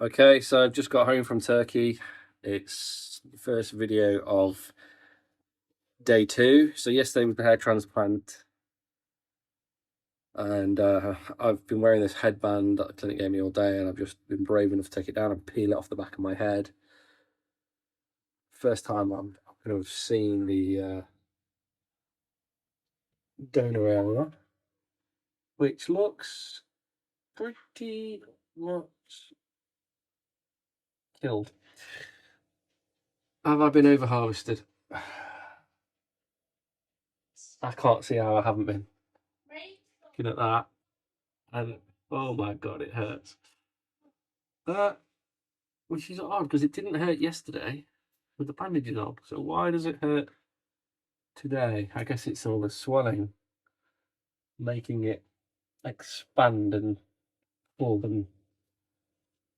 Okay, so I've just got home from Turkey. It's the first video of day 2. So yesterday was the hair transplant, and I've been wearing this headband that the clinic gave me all day, and I've just been brave enough to take it down and peel it off the back of my head. First time I'm going to have seen the donor area, which looks pretty much killed. Have I been over harvested? I can't see how I haven't been. Looking at that, and oh my god, it hurts. Which is odd because it didn't hurt yesterday with the bandages on. So why does it hurt today? I guess it's all the swelling making it expand and pull and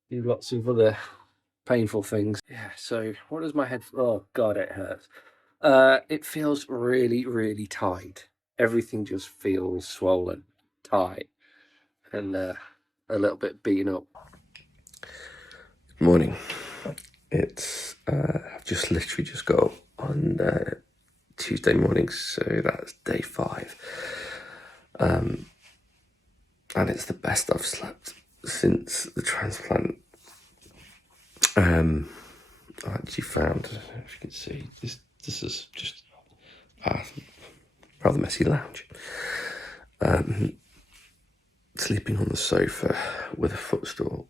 do lots of other painful things. Yeah, so what does my head... Oh god, it hurts. It feels really, really tight. Everything just feels swollen, tight, and a little bit beaten up. Good morning. It's I've just literally just got up on Tuesday morning, so that's day 5. And it's the best I've slept since the transplant. I actually found, as you can see, this is just a rather messy lounge. Sleeping on the sofa with a footstool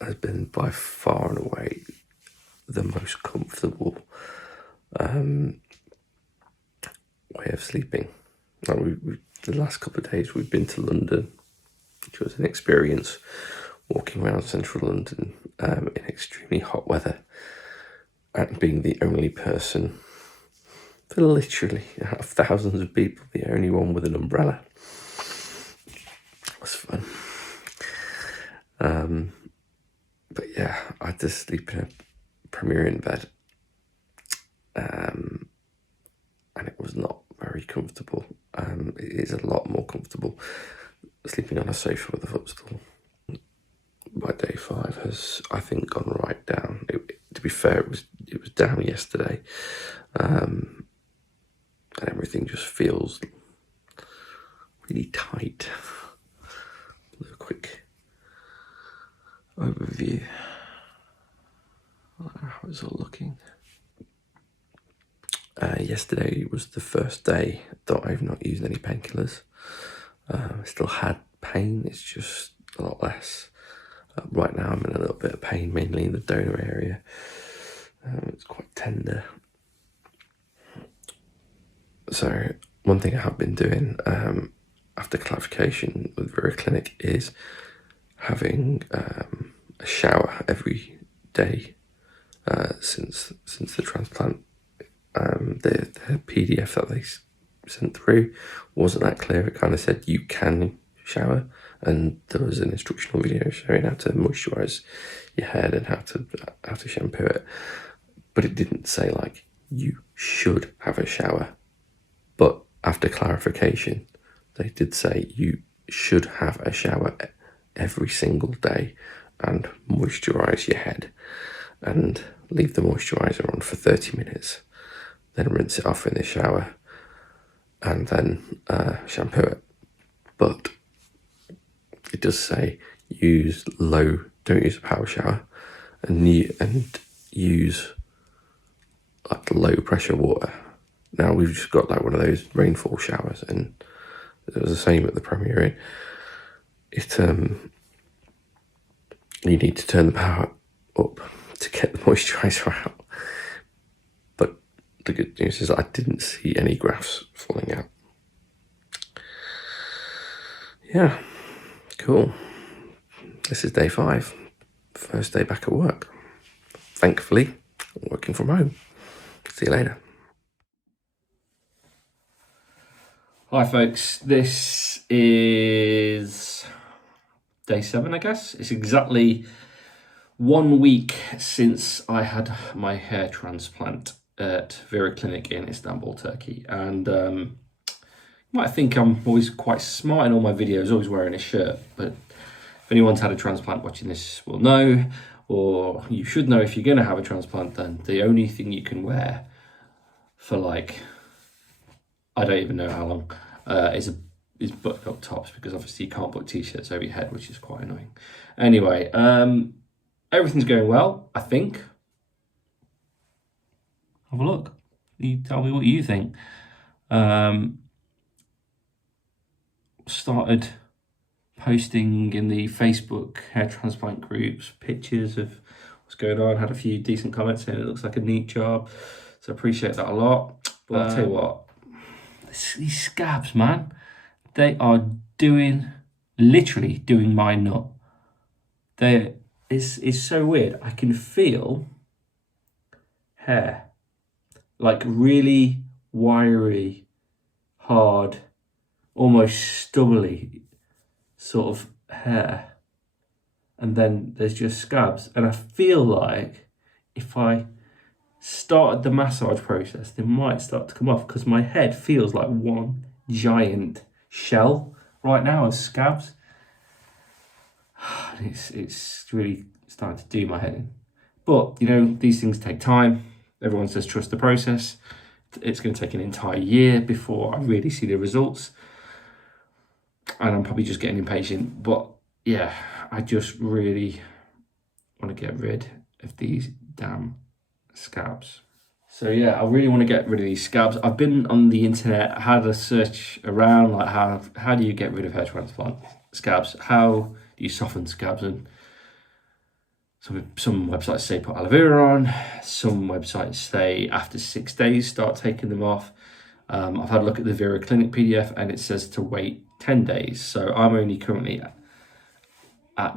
has been by far and away the most comfortable way of sleeping. Like the last couple of days we've been to London, which was an experience, walking around central London in extremely hot weather and being the only person for literally out of thousands of people, the only one with an umbrella. It was fun. But yeah, I had to sleep in a Premier Inn bed, and it was not very comfortable. It is a lot more comfortable sleeping on a sofa with a footstool. By day 5 has, I think, gone right down. To be fair, it was down yesterday, and everything just feels really tight. A quick overview. How it's all looking. Yesterday was the first day that I've not used any painkillers. I still had pain, it's just a lot less. Right now I'm in a little bit of pain, mainly in the donor area. It's quite tender. So one thing I have been doing after clarification with Vera Clinic is having a shower every day since the transplant. The PDF that they sent through wasn't that clear. It kind of said you can shower, and there was an instructional video showing how to moisturize your head and how to shampoo it, but it didn't say like you should have a shower. But after clarification, they did say you should have a shower every single day and moisturize your head and leave the moisturizer on for 30 minutes, then rinse it off in the shower and then shampoo it. But it does say don't use a power shower and use like low pressure water. Now we've just got like one of those rainfall showers, and it was the same at the Premier Inn. You need to turn the power up to get the moisturizer out. But the good news is I didn't see any grafts falling out. Yeah, cool. This is day 5, first day back at work. Thankfully, I'm working from home. See you later. Hi folks, this is day 7, I guess. It's exactly 1 week since I had my hair transplant at Vera Clinic in Istanbul, Turkey. And you might think I'm always quite smart in all my videos, always wearing a shirt, but if anyone's had a transplant watching this will know, or you should know if you're going to have a transplant, then the only thing you can wear for like, I don't even know how long, is button up tops, because obviously you can't put t-shirts over your head, which is quite annoying. Anyway, everything's going well, I think. Have a look. You tell me what you think. Started posting in the Facebook hair transplant groups pictures of what's going on. Had a few decent comments saying it looks like a neat job, so I appreciate that a lot. But I'll tell you what, these scabs, man, they are literally doing my nut. It's so weird. I can feel hair, like really wiry, hard, almost stubbly sort of hair, and then there's just scabs, and I feel like if I started the massage process, they might start to come off, because my head feels like one giant shell right now of scabs. It's really starting to do my head in. But you know, these things take time. Everyone says trust the process. It's going to take an entire year before I really see the results, and I'm probably just getting impatient. But yeah, I just really want to get rid of these damn scabs. So yeah, I really want to get rid of these scabs. I've been on the internet, had a search around, like how do you get rid of hair transplant scabs? How do you soften scabs? And some websites say put aloe vera on. Some websites say after 6 days start taking them off. I've had a look at the Vera Clinic PDF, and it says to wait 10 days. So I'm only currently at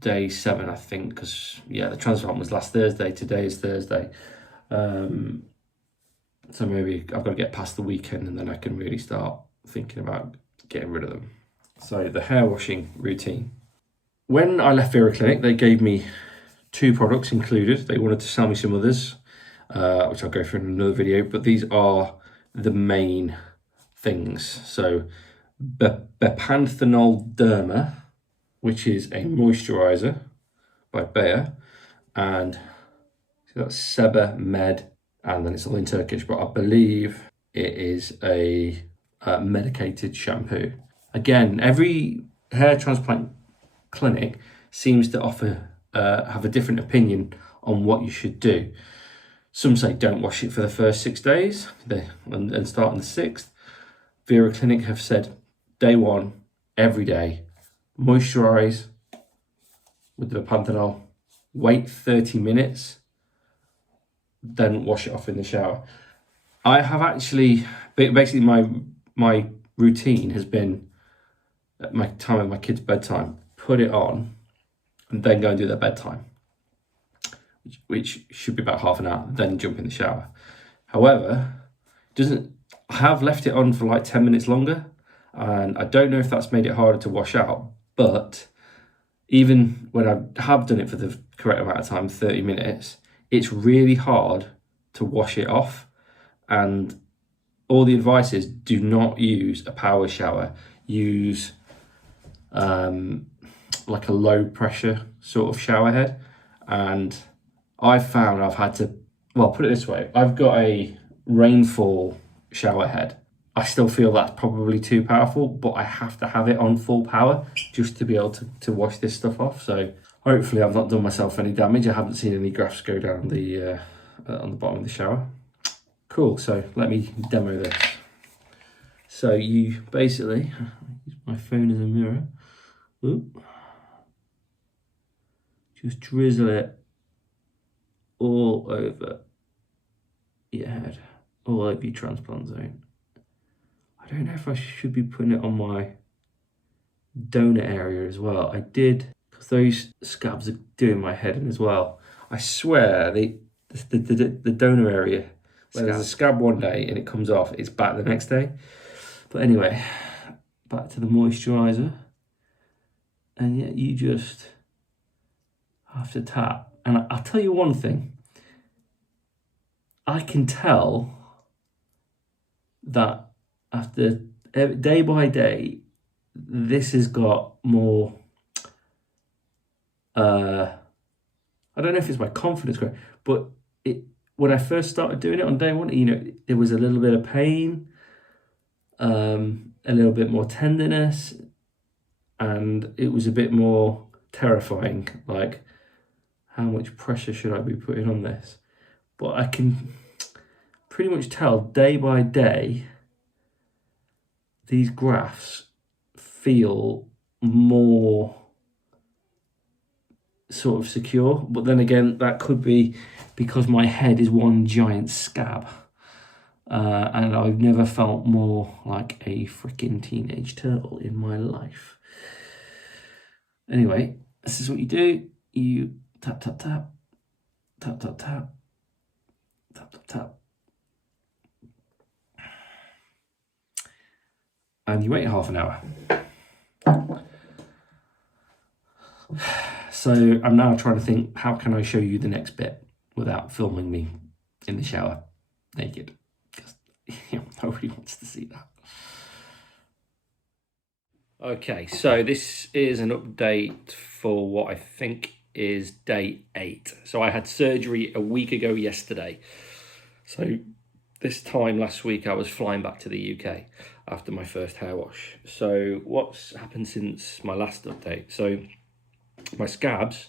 day 7, I think, because yeah, the transplant was last Thursday. Today is Thursday. So maybe I've got to get past the weekend, and then I can really start thinking about getting rid of them. So the hair washing routine. When I left Vera Clinic, they gave me 2 products included. They wanted to sell me some others, which I'll go through in another video, but these are the main things. So Bepanthenol Derma, which is a moisturizer by Bayer, and that's Seba Med, and then it's all in Turkish, but I believe it is a medicated shampoo. Again, every hair transplant clinic seems to have a different opinion on what you should do. Some say don't wash it for the first 6 days and start on the 6th. Vera Clinic have said day 1, every day, moisturize with the panthenol, wait 30 minutes, then wash it off in the shower. I have actually, basically my routine has been at my time of my kids' bedtime, put it on and then go and do their bedtime, which should be about half an hour, then jump in the shower. However, I have left it on for like 10 minutes longer, and I don't know if that's made it harder to wash out, but even when I have done it for the correct amount of time, 30 minutes, it's really hard to wash it off. And all the advice is do not use a power shower. Use like a low pressure sort of shower head. And I've found I've had to, well, put it this way, I've got a rainfall shower head. I still feel that's probably too powerful, but I have to have it on full power just to be able to wash this stuff off. So hopefully I've not done myself any damage. I haven't seen any grafts go down the on the bottom of the shower. Cool, so let me demo this. So you basically, use my phone as a mirror. Oop. Just drizzle it all over your head, all over your transplant zone. I don't know if I should be putting it on my donor area as well. I did, because those scabs are doing my head in as well. I swear the donor area, where there's a scab one day and it comes off, it's back the next day. But anyway, back to the moisturizer. And yet you just have to tap. And I'll tell you one thing. I can tell that after day by day, this has got more, I I don't know if it's my confidence growing, but when I first started doing it on day one, there was a little bit of pain, a little bit more tenderness, and it was a bit more terrifying. Like, how much pressure should I be putting on this? But I can pretty much tell day by day, these grafts feel more sort of secure. But then again, that could be because my head is one giant scab. And I've never felt more like a freaking teenage turtle in my life. Anyway, this is what you do. You tap, tap, tap, tap, tap, tap, tap, tap, tap. And you wait half an hour. So I'm now trying to think, how can I show you the next bit without filming me in the shower naked? Because nobody wants to see that. Okay, so this is an update for what I think is day 8. So I had surgery a week ago yesterday. So this time last week I was flying back to the UK after my first hair wash. So what's happened since my last update? So my scabs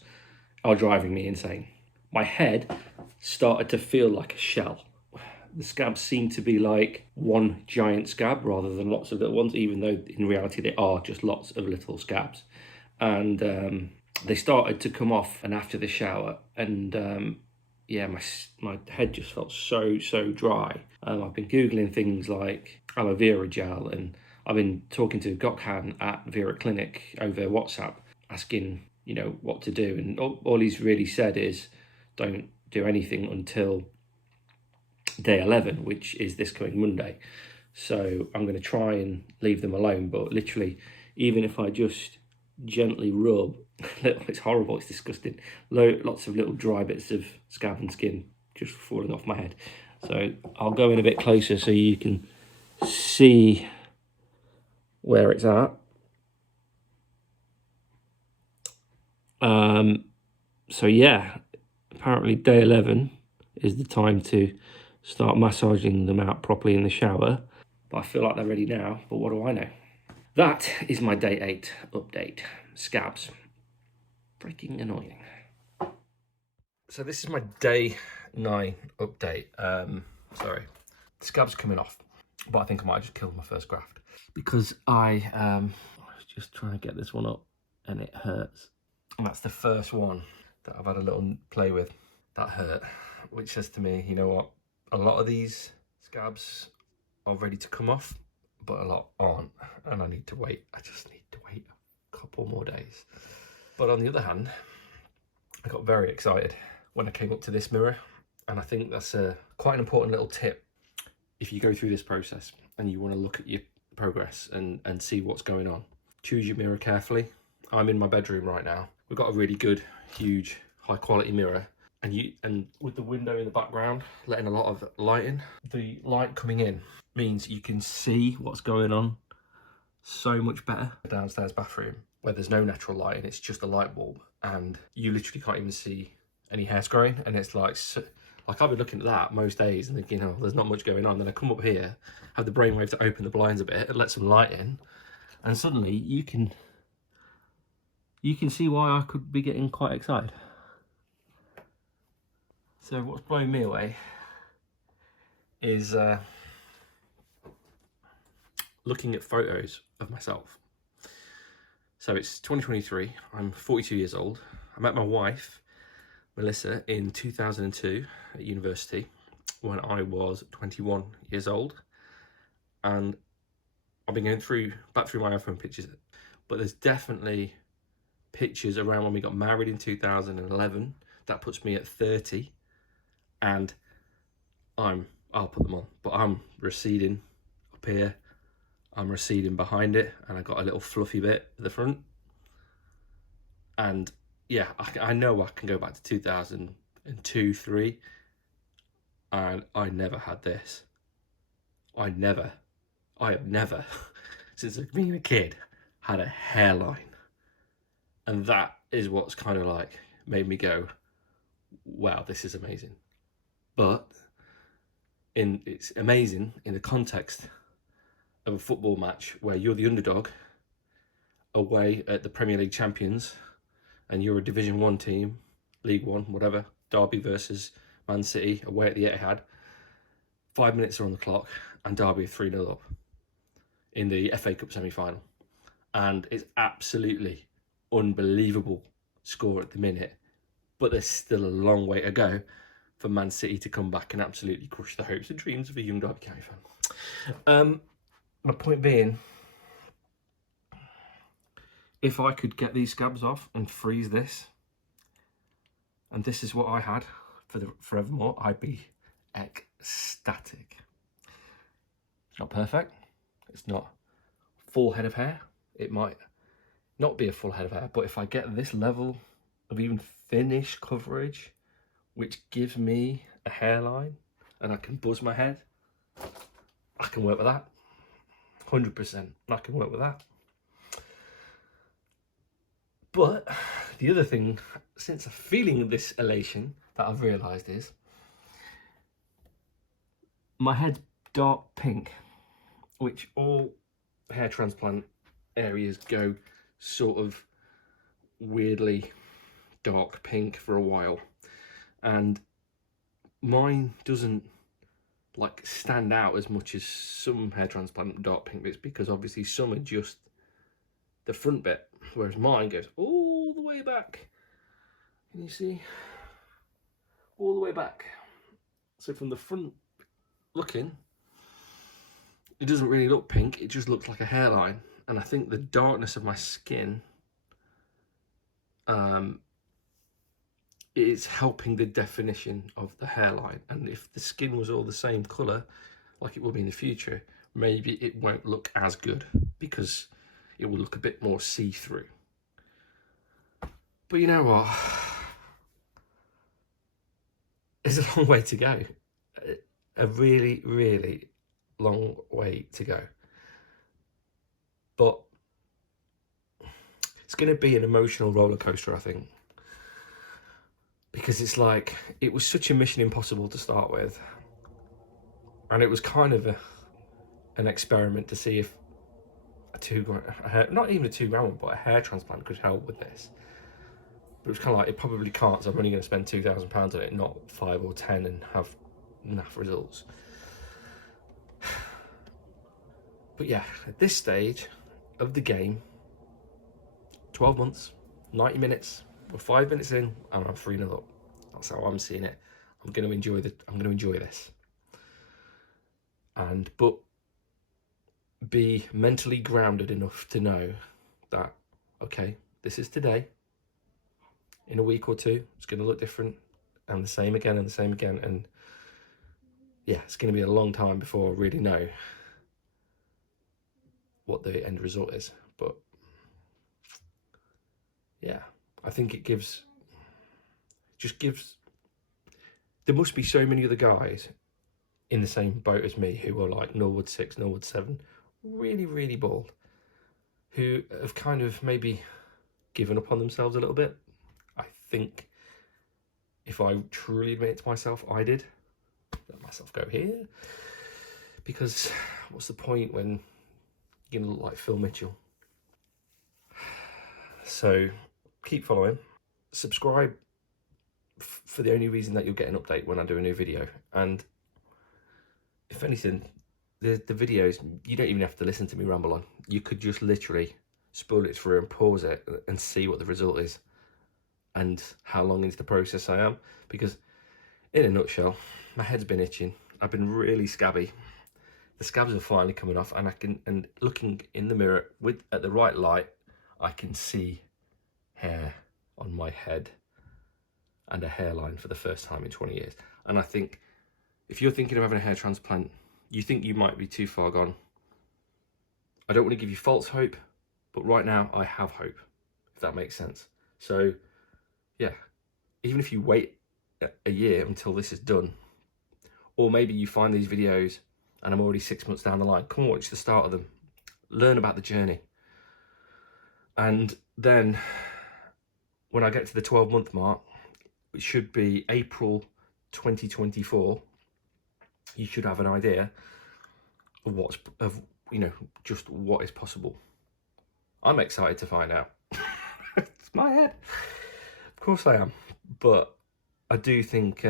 are driving me insane. My head started to feel like a shell. The scabs seem to be like one giant scab rather than lots of little ones, even though in reality they are just lots of little scabs. And they started to come off and after the shower, and yeah, my head just felt so dry. I've been Googling things like aloe vera gel, and I've been talking to Gokhan at Vera Clinic over WhatsApp, asking, what to do. And all he's really said is don't do anything until day 11, which is this coming Monday. So I'm going to try and leave them alone. But literally, even if I just gently rub, it's horrible, it's disgusting. Lots of little dry bits of scab and skin just falling off my head. So I'll go in a bit closer so you can see where it's at. So yeah, apparently day 11 is the time to start massaging them out properly in the shower. But I feel like they're ready now, but what do I know? That is my day 8 update. Scabs. Freaking annoying. So this is my day 9 update. Sorry, the scab's coming off, but I think I might have just killed my first graft because I was just trying to get this one up and it hurts. And that's the first one that I've had a little play with that hurt, which says to me, you know what, a lot of these scabs are ready to come off, but a lot aren't, and I need to wait. I just need to wait a couple more days. But on the other hand, I got very excited when I came up to this mirror, and I think that's quite an important little tip if you go through this process and you want to look at your progress and see what's going on. Choose your mirror carefully. I'm in my bedroom right now. We've got a really good, huge, high quality mirror, and with the window in the background letting a lot of light in, the light coming in means you can see what's going on so much better. The downstairs bathroom where there's no natural light and it's just a light bulb, and you literally can't even see any hairs growing, and it's like I've been looking at that most days and thinking, oh, there's not much going on. Then I come up here, have the brainwave to open the blinds a bit and let some light in, and suddenly you can see why I could be getting quite excited. So what's blowing me away is looking at photos of myself. So it's 2023, I'm 42 years old. I met my wife, Melissa, in 2002 at university when I was 21 years old. And I've been going back through my iPhone pictures, but there's definitely pictures around when we got married in 2011. That puts me at 30, and I'll put them on, but I'm receding up here, I'm receding behind it, and I got a little fluffy bit at the front. And yeah, I know I can go back to 2002, 3, and I never had this. I have never, since being a kid, had a hairline. And that is what's kind of like made me go, wow, this is amazing. But it's amazing in the context of a football match where you're the underdog away at the Premier League champions, and you're a Division 1 team, League 1, whatever, Derby versus Man City away at the Etihad. 5 minutes are on the clock, and Derby are 3-0 up in the FA Cup semi-final. And it's absolutely unbelievable score at the minute, but there's still a long way to go for Man City to come back and absolutely crush the hopes and dreams of a young Derby County fan. My point being, if I could get these scabs off and freeze this, and this is what I had for the forevermore, I'd be ecstatic. It's not perfect. It's not full head of hair. It might not be a full head of hair, but if I get this level of even finished coverage, which gives me a hairline and I can buzz my head, I can work with that. 100%, I can work with that. But the other thing, since I'm feeling this elation, that I've realised is my head's dark pink, which all hair transplant areas go sort of weirdly dark pink for a while, and mine doesn't like stand out as much as some hair transplant dark pink bits, because obviously some are just the front bit, whereas mine goes all the way back. Can you see? All the way back. So from the front looking, it doesn't really look pink, it just looks like a hairline. And I think the darkness of my skin is helping the definition of the hairline. And if the skin was all the same colour, like it will be in the future, maybe it won't look as good, because it will look a bit more see-through. But you know what? There's a long way to go. A really, really long way to go. But it's going to be an emotional roller coaster, I think. Because it's like, it was such a mission impossible to start with. And it was kind of an experiment to see if not even a 2 gram, but a hair transplant could help with this. But it was kind of like, it probably can't, so I'm only going to spend £2,000 on it, not 5 or 10, and have naff results. But yeah, at this stage of the game, 12 months, 90 minutes, we're 5 minutes in, and I'm 3-0 up. That's how I'm seeing it. I'm going to enjoy this. But be mentally grounded enough to know that, okay, this is today. In a week or two, it's going to look different, and the same again, and the same again. And yeah, it's going to be a long time before I really know what the end result is. But yeah, I think it gives, there must be so many other guys in the same boat as me who are like Norwood 6, Norwood 7, really, really bald, who have kind of maybe given up on themselves a little bit. I think if I truly admit it to myself, I did. Let myself go here. Because what's the point when you're going to look like Phil Mitchell? So keep following. Subscribe for the only reason that you'll get an update when I do a new video. And if anything, the videos, you don't even have to listen to me ramble on. You could just literally spool it through and pause it and see what the result is and how long into the process I am. Because in a nutshell, my head's been itching. I've been really scabby. The scabs are finally coming off, and looking in the mirror at the right light, I can see hair on my head and a hairline for the first time in 20 years. And I think if you're thinking of having a hair transplant, you think you might be too far gone. I don't want to give you false hope, but right now I have hope, if that makes sense. So yeah, even if you wait a year until this is done, or maybe you find these videos and I'm already 6 months down the line, come watch the start of them, learn about the journey. And then when I get to the 12-month mark, it should be April 2024, you should have an idea of just what is possible. I'm excited to find out. It's my head. Of course I am. But I do think,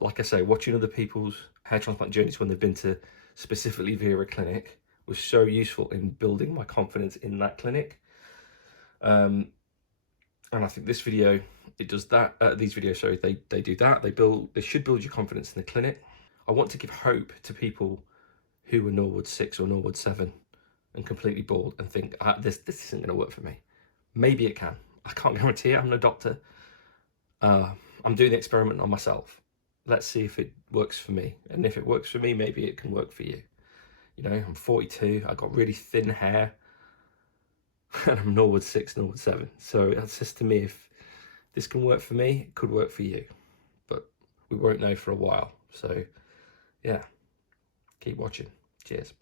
like I say, watching other people's hair transplant journeys when they've been to specifically Vera Clinic was so useful in building my confidence in that clinic. And I think this video, it does that. These videos, sorry, they do that. They should build your confidence in the clinic. I want to give hope to people who are Norwood 6 or Norwood 7 and completely bald and think, this isn't going to work for me. Maybe it can. I can't guarantee it. I'm no doctor. I'm doing the experiment on myself. Let's see if it works for me. And if it works for me, maybe it can work for you. You know, I'm 42. I got really thin hair. And I'm Norwood 6, Norwood 7. So that says to me, if this can work for me, it could work for you. But we won't know for a while. So, yeah, keep watching. Cheers.